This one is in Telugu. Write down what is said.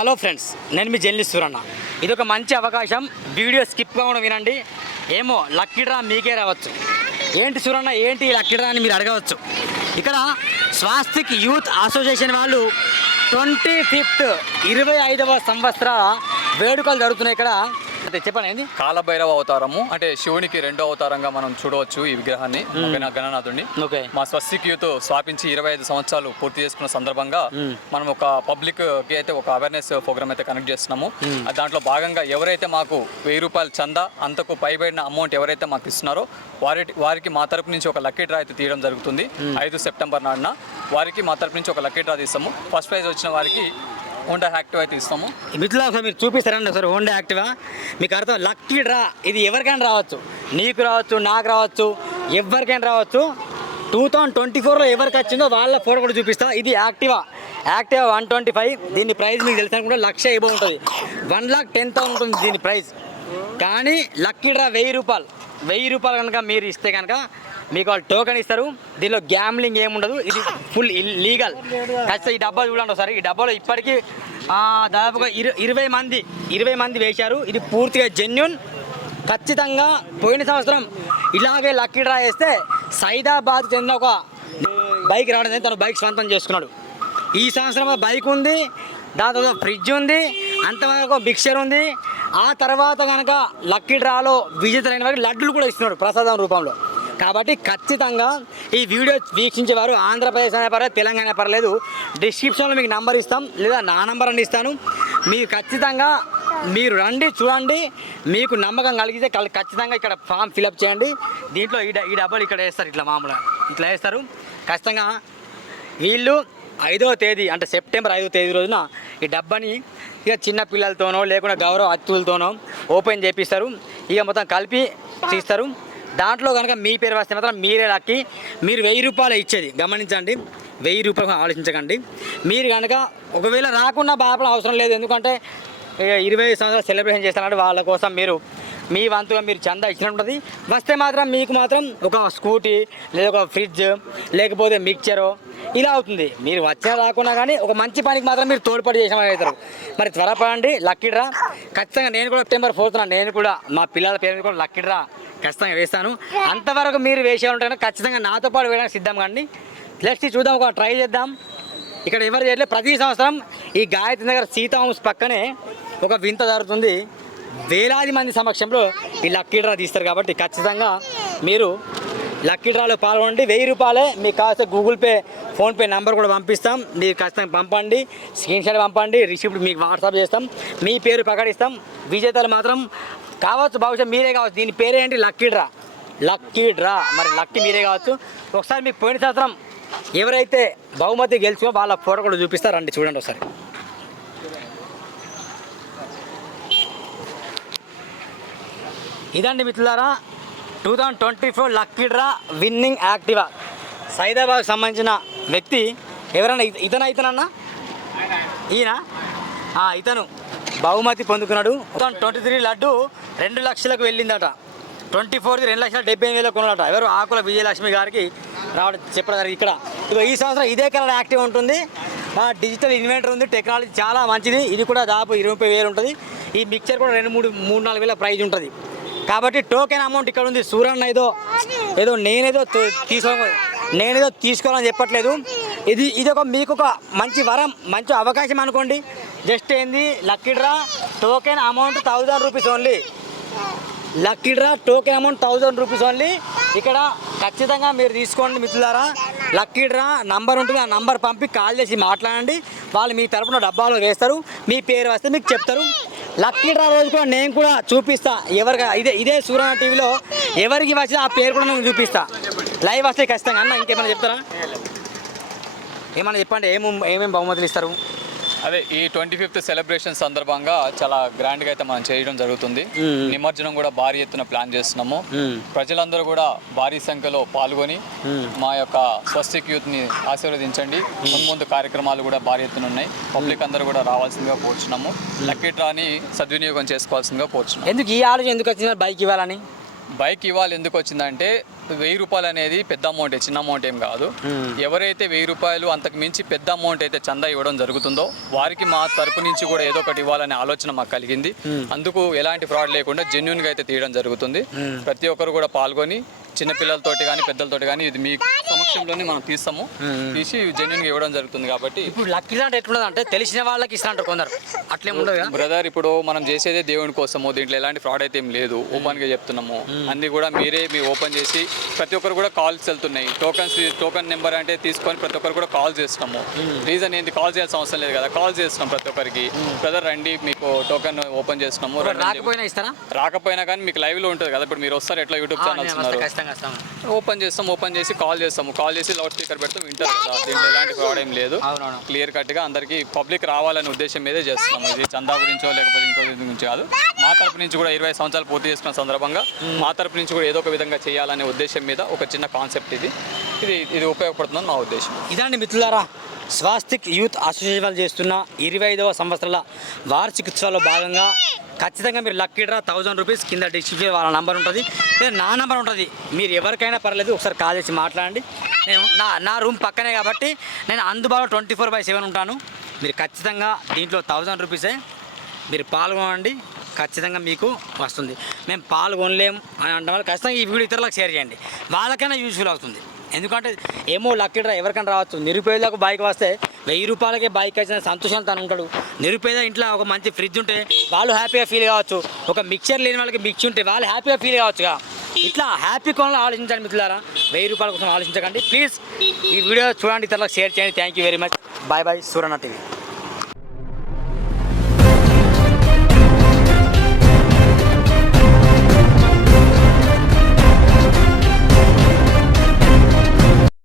హలో ఫ్రెండ్స్, నేను మీ జర్నలిస్ట్ సూరన్న. ఇది ఒక మంచి అవకాశం, వీడియో స్కిప్ కాకుండా వినండి. ఏమో లక్కీ డ్రా మీకే రావచ్చు. ఏంటి సూరన్న, ఏంటి లక్కీ డ్రా అని మీరు అడగవచ్చు. ఇక్కడ స్వాస్తిక్ యూత్ అసోసియేషన్ వాళ్ళు 25th 25వ సంవత్సర వేడుకలు జరుగుతున్నాయి. ఇక్కడ అయితే చెప్పండి, ఏంది కాలభైరవ అవతారము అంటే శివునికి రెండో అవతారంగా మనం చూడవచ్చు ఈ విగ్రహాన్ని, గణనాథుడిని. ఓకే, మా స్వస్తిక్ యూత్ స్థాపించి 25 సంవత్సరాలు పూర్తి చేసుకున్న సందర్భంగా మనం ఒక పబ్లిక్ కి అయితే ఒక అవేర్నెస్ ప్రోగ్రామ్ అయితే కనెక్ట్ చేస్తున్నాము. దాంట్లో భాగంగా ఎవరైతే మాకు 1000 రూపాయలు చందా అంతకు పైబడిన అమౌంట్ ఎవరైతే మాకు ఇస్తున్నారో వారికి మా తరపు నుంచి ఒక లక్కీ డ్రా అయితే తీయడం జరుగుతుంది. 5 సెప్టెంబర్ నాడున వారికి మా తరపు నుంచి ఒక లక్కీ డ్రా తీస్తాము. ఫస్ట్ ప్రైజ్ వచ్చిన వారికి హోండా యాక్టివ్ అయితే ఇస్తాము. మిత్రులు ఒకసారి మీరు చూపిస్తారండి ఒకసారి హోండా యాక్టివా. మీకు అర్థం, లక్కీ డ్రా ఇది ఎవరికైనా రావచ్చు, నీకు రావచ్చు, నాకు రావచ్చు, ఎవరికైనా రావచ్చు. 2024లో ఎవరికి వచ్చిందో వాళ్ళ ఫోటో కూడా చూపిస్తా. ఇది యాక్టివా 125. దీని ప్రైస్ మీకు తెలిసి అనుకుంటే 1,00,000 ఇవ్వ ఉంటుంది. 1,10,000 ఉంటుంది దీని ప్రైస్. కానీ లక్కీ డ్రా 1,000 రూపాయలు. 1,000 రూపాయలు కనుక మీరు ఇస్తే కనుక మీకు వాళ్ళు టోకెన్ ఇస్తారు. దీనిలో గ్యామ్లింగ్ ఏముండదు, ఇది ఫుల్ లీగల్. ఖచ్చితంగా ఈ డబ్బా చూడండి ఒకసారి. ఈ డబ్బాలో ఇప్పటికీ దాదాపుగా 20 మంది వేశారు. ఇది పూర్తిగా జెన్యున్. ఖచ్చితంగా పోయిన సంవత్సరం ఇలాగే లక్కీ డ్రా వేస్తే సైదాబాద్ చెందిన ఒక బైక్ రావడం, తను బైక్ స్వంతం చేసుకున్నాడు. ఈ సంవత్సరం బైక్ ఉంది, దాంతో ఫ్రిడ్జ్ ఉంది, అంతవరకు మిక్చర్ ఉంది. ఆ తర్వాత కనుక లక్కీ డ్రాలో విజేతలైన వారికి లడ్డులు కూడా ఇస్తున్నాడు ప్రసాదం రూపంలో. కాబట్టి ఖచ్చితంగా ఈ వీడియో వీక్షించేవారు ఆంధ్రప్రదేశ్ అనే పర్లేదు, తెలంగాణ పర్లేదు, డిస్క్రిప్షన్లో మీకు నంబర్ ఇస్తాం, లేదా నా నంబర్ అని ఇస్తాను. మీరు ఖచ్చితంగా మీరు రండి, చూడండి. మీకు నమ్మకం కలిగితే ఖచ్చితంగా ఇక్కడ ఫామ్ ఫిలప్ చేయండి. దీంట్లో ఈ డబ్బాలు ఇక్కడ వేస్తారు, ఇట్లా మామూలుగా ఇట్లా వేస్తారు. ఖచ్చితంగా వీళ్ళు 5వ తేదీ అంటే సెప్టెంబర్ 5వ తేదీ రోజున ఈ డబ్బాని ఇక చిన్న పిల్లలతోనో లేకుండా గౌరవ అతిథులతోనో ఓపెన్ చేపిస్తారు. ఇక మొత్తం కలిపి తీస్తారు. దాంట్లో కనుక మీ పేరు వస్తే మాత్రం మీరే లక్కీ. మీరు 1,000 రూపాయలు ఇచ్చేది గమనించండి. 1,000 రూపాయలు ఆలోచించకండి. మీరు కనుక ఒకవేళ రాకుండా బాపడం అవసరం లేదు, ఎందుకంటే 25 సంవత్సరాలు సెలబ్రేషన్ చేస్తారంటే వాళ్ళ కోసం మీరు మీ వంతుగా మీరు చందా ఇచ్చినట్టు. వస్తే మాత్రం మీకు మాత్రం ఒక స్కూటీ లేదా ఒక ఫ్రిడ్జ్ లేకపోతే మిక్చరు ఇలా అవుతుంది. మీరు వచ్చినా రాకున్నా కానీ ఒక మంచి పనికి మాత్రం మీరు తోడ్పాటు చేసిన వాళ్ళు అవుతారు. మరి త్వరపడండి, లక్కీ డ్రా. ఖచ్చితంగా నేను కూడా సెప్టెంబర్ 4th నేను కూడా మా పిల్లల పేరు కూడా లక్కీ డ్రా ఖచ్చితంగా వేస్తాను. అంతవరకు మీరు వేసే ఉంటారు ఖచ్చితంగా నాతో పాటు వేయడానికి సిద్ధం కండి. నెక్స్ట్ చూద్దాం, ఒక ట్రై చేద్దాం. ఇక్కడ ఎవరు చేయట్లేదు. ప్రతి సంవత్సరం ఈ గాయత్రి నగర్ సీతా హౌస్ పక్కనే ఒక వింత జరుగుతుంది. వేలాది మంది సమక్షంలో ఈ లక్కీ డ్రా తీస్తారు. కాబట్టి ఖచ్చితంగా మీరు లక్కీ డ్రాలో పాల్గొనండి. 1,000 రూపాయలే. మీకు కాస్త గూగుల్ పే, ఫోన్పే నెంబర్ కూడా పంపిస్తాం. మీరు ఖచ్చితంగా పంపండి, స్క్రీన్ షాట్ పంపండి, రిసిప్ట్ మీకు వాట్సాప్ చేస్తాం, మీ పేరు ప్రకటిస్తాం. విజేతలు మాత్రం కావచ్చు, బహుశా మీరే కావచ్చు. దీని పేరే ఏంటి? Lucky draw. మరి లక్కీ మీరే కావచ్చు. ఒకసారి మీకు పోయిన సంవత్సరం ఎవరైతే బహుమతి గెలుచుకో వాళ్ళ ఫోటో కూడా చూపిస్తారండి, చూడండి ఒకసారి. ఇదండి మిత్రులారా 2024 లక్కీ డ్రా విన్నింగ్ యాక్టివా. సైదాబాద్కి సంబంధించిన వ్యక్తి ఎవరన్నా? ఇతనన్నా ఇతను బహుమతి పొందుకున్నాడు. 2023 లడ్డు 2 లక్షలకు వెళ్ళిందట. 24ది 2,70,000 కొన్నాడట. ఎవరు? ఆకుల విజయలక్ష్మి గారికి రావడం చెప్పడం జరిగింది. ఇక్కడ ఇదిగో ఈ సంవత్సరం ఇదే కలర్ యాక్టివ్ ఉంటుంది. డిజిటల్ ఇన్వెంటర్ ఉంది, టెక్నాలజీ చాలా మంచిది. ఇది కూడా దాదాపు 20,000 ఉంటుంది. ఈ మిక్చర్ కూడా 2-3-4 వేల ప్రైజ్ ఉంటుంది. కాబట్టి టోకెన్ అమౌంట్ ఇక్కడ ఉంది. సూరన్న ఏదో నేనేదో తీసుకోవాలని చెప్పట్లేదు. ఇది ఒక మీకు ఒక మంచి వరం, మంచి అవకాశం అనుకోండి. జస్ట్ ఏంది, lucky draw token amount 1,000 rupees only. Lucky draw token amount 1,000 rupees only. ఇక్కడ ఖచ్చితంగా మీరు తీసుకోండి మిత్రులారా. లక్కీ డ్రా నంబర్ ఉంటుంది, ఆ నంబర్ పంపి కాల్ చేసి మాట్లాడండి. వాళ్ళు మీ తరపున డబ్బాలో వేస్తారు. మీ పేరు వస్తే మీకు చెప్తారు. లక్కీ డ్రా రోజు కూడా నేను కూడా చూపిస్తా. ఎవరికి ఇదే సూరన్న టీవీలో ఎవరికి వచ్చి ఆ పేరు కూడా నేను చూపిస్తా. లైవ్ వస్తే ఖచ్చితంగా. అన్న ఇంకేమైనా చెప్తారా? ఏమన్నా చెప్పండి, ఏమేమి బహుమతులు ఇస్తారు? అదే ఈ 25th సెలబ్రేషన్ సందర్భంగా చాలా గ్రాండ్గా అయితే మనం చేయడం జరుగుతుంది. నిమజ్జనం కూడా భారీ ఎత్తున ప్లాన్ చేస్తున్నాము. ప్రజలందరూ కూడా భారీ సంఖ్యలో పాల్గొని మా యొక్క స్వస్తిక్ యూత్ని ఆశీర్వదించండి. ముందు కార్యక్రమాలు కూడా భారీ ఎత్తున ఉన్నాయి. పబ్లిక్ అందరూ కూడా రావాల్సిందిగా కోరుచున్నాము. లక్కీ డ్రాని సద్వినియోగం చేసుకోవాల్సిందిగా కోరుచున్నాము. ఎందుకు ఈ ఆలోచన ఎందుకు వచ్చింది బైక్ ఇవ్వాలని? బైక్ ఇవ్వాలి ఎందుకు వచ్చిందంటే రూపాయలు అనేది పెద్ద అమౌంట్, చిన్న అమౌంట్ ఏం కాదు. ఎవరైతే రూపాయలు అంతకు మించి పెద్ద అమౌంట్ అయితే చందా ఇవ్వడం జరుగుతుందో వారికి మా తరపు నుంచి కూడా ఏదో ఒకటి ఇవ్వాలనే ఆలోచన మాకు కలిగింది. అందుకు ఎలాంటి ఫ్రాడ్ లేకుండా జెన్యున్గా అయితే తీయడం జరుగుతుంది. ప్రతి ఒక్కరు కూడా పాల్గొని చిన్నపిల్లలతోటి కానీ పెద్దలతోటి కానీ ఇది మీ సమక్షంలోనే మనం తీస్తాము, తీసి జెన్యున్గా ఇవ్వడం జరుగుతుంది. కాబట్టి ఇప్పుడు లక్కీ డ్రా ఎట్లుంటుంది అంటే తెలిసిన వాళ్ళకి ఇస్తాంటారు కొందరు, అట్లే ఉండదు బ్రదర్. ఇప్పుడు మనం చేసేదే దేవుని కోసము, దీంట్లో ఎలాంటి ఫ్రాడ్ అయితే ఏం లేదు, ఓపెన్గా చెప్తున్నాము. అన్ని కూడా మీరే ఓపెన్ చేసి ప్రతి ఒక్కరు కూడా కాల్స్ వెళ్తున్నాయి. టోకన్ నెంబర్ అంటే తీసుకొని ప్రతి ఒక్కరు కూడా కాల్ చేస్తున్నాము. రీజన్ ఏంటి, కాల్ చేయాల్సిన అవసరం లేదు కదా, కాల్ చేస్తున్నాం ప్రతి ఒక్కరికి. బ్రదర్ రండి మీకు టోకన్ ఓపెన్ చేస్తున్నాము. రాకపోయినా కానీ మీకు లైవ్ లో ఉంటుంది కదా, ఇప్పుడు మీరు వస్తారు ఎట్లా యూట్యూబ్ ఛానల్స్ ఉన్నారు, ఓపెన్ చేసి కాల్ చేసి లౌడ్ స్పీకర్ పెడతాం, వింటారు కదా. దీంట్లో ఎలాంటి ఫ్రాడ్ ఏం లేదు, క్లియర్ కట్ గా అందరికి పబ్లిక్ రావాలనే ఉద్దేశం మీదే చేస్తున్నాము. ఇది చందా గురించో లేకపోతే ఇంకో గురించి కాదు. మా తరపు నుంచి కూడా 20 సంవత్సరాలు పూర్తి చేసుకున్న సందర్భంగా మా తరపు నుంచి కూడా ఏదో ఒక విధంగా చేయాలనే ఉద్దేశం మీద ఒక చిన్న కాన్సెప్ట్ ఇది ఉపయోగపడుతుందని మా ఉద్దేశం. ఇదండి మిత్రులారా, స్వాస్తిక్ యూత్ అసోసియేషన్ వాళ్ళు చేస్తున్న 25వ సంవత్సరాల వార్షికోత్సవాల్లో భాగంగా ఖచ్చితంగా మీరు లక్కీ డ్రా 1000 రూపీస్ కింద డిస్క్రిప్షన్ వాళ్ళ నంబర్ ఉంటుంది, లేదా నా నంబర్ ఉంటుంది. మీరు ఎవరికైనా పర్లేదు, ఒకసారి కాల్ చేసి మాట్లాడండి. నేను నా రూమ్ పక్కనే కాబట్టి నేను అందుబాటులో 24/7 ఉంటాను. మీరు ఖచ్చితంగా దీంట్లో 1000 రూపీసే మీరు పాల్గొనండి, ఖచ్చితంగా మీకు వస్తుంది. మేము పాల్గొనలేం అని అంటే వాళ్ళు ఖచ్చితంగా ఈ వీడియో ఇతరులకు షేర్ చేయండి, వాళ్ళకైనా యూజ్ఫుల్ అవుతుంది. ఎందుకంటే ఏమో లక్కీ డ్రా ఎవరికైనా రావచ్చు. నిరుపేదలకు బైక్ వస్తే 1000 రూపాయలకే బైక్ వచ్చిన సంతోషం తను ఉంటాడు. నిరుపేద ఇంట్లో ఒక మంచి ఫ్రిడ్జ్ ఉంటే వాళ్ళు హ్యాపీగా ఫీల్ కావచ్చు. ఒక మిక్చర్ లేని వాళ్ళకి మిక్చర్ ఉంటే వాళ్ళు హ్యాపీగా ఫీల్ కావచ్చుగా. ఇట్లా హ్యాపీ కోణంలో ఆలోచించండి మిత్రులారా, 1000 రూపాయల కోసం ఆలోచించకండి. ప్లీజ్ ఈ వీడియో చూడండి, ఇతరులకు షేర్ చేయండి. Thank you very much. Bye bye. Suranna TV.